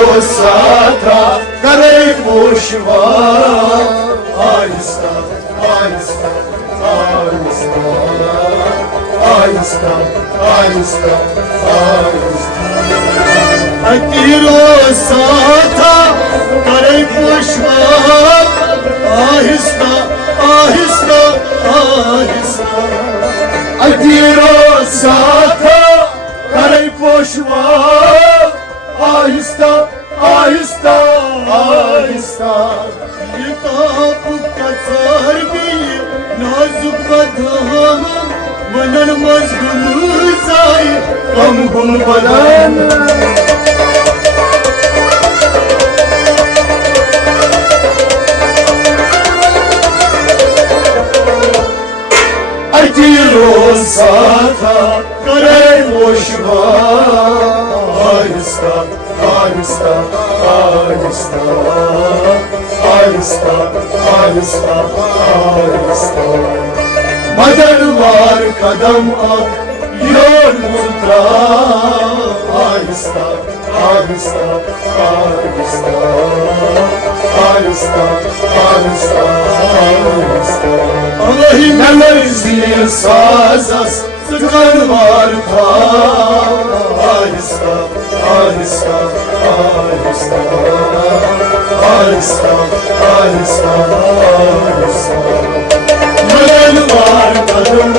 रोसाता करे पोशवा आहिस्ता आहिस्ता आहिस्ता आहिस्ता आहिस्ता आहिस्ता अति रोसाता करे पोशवा आहिस्ता आहिस्ता आहिस्ता अति रोसाता करे पोशवा आहिस्ता आहिस्ता आहिस्ता ये ताप कसार भी नाजुक बदाम मनन मजगुल जाए कम गुल बदन अति रोसाता करे पोशवा आहिस्ता आहिस्ता आहिस्ता आहिस्ता आहिस्ता आहिस्ता मदरवार कदम योर मुद्रा आहिस्ता आहिस्ता आहिस्ता आहिस्ता आहिस्ता आहिस्ता वही नलर्जिए साजस सुकरवार था आहिस्ता आहिस्ता आहिस्ता आहिस्ता आहिस्ता आहिस्ता मदरवार कदम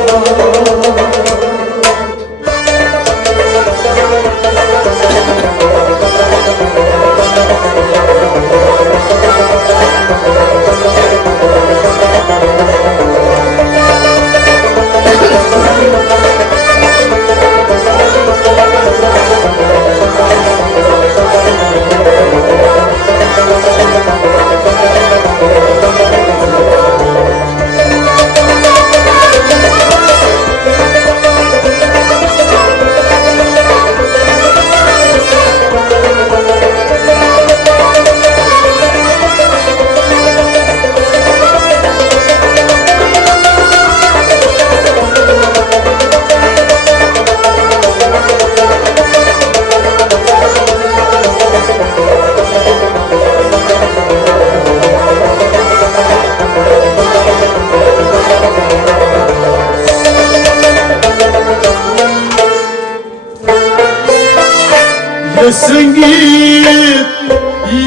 संगीत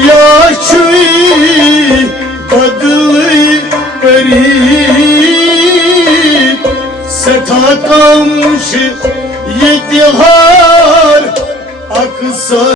या छुई बदली करीब सथा कमश ये त्योहार अक्सर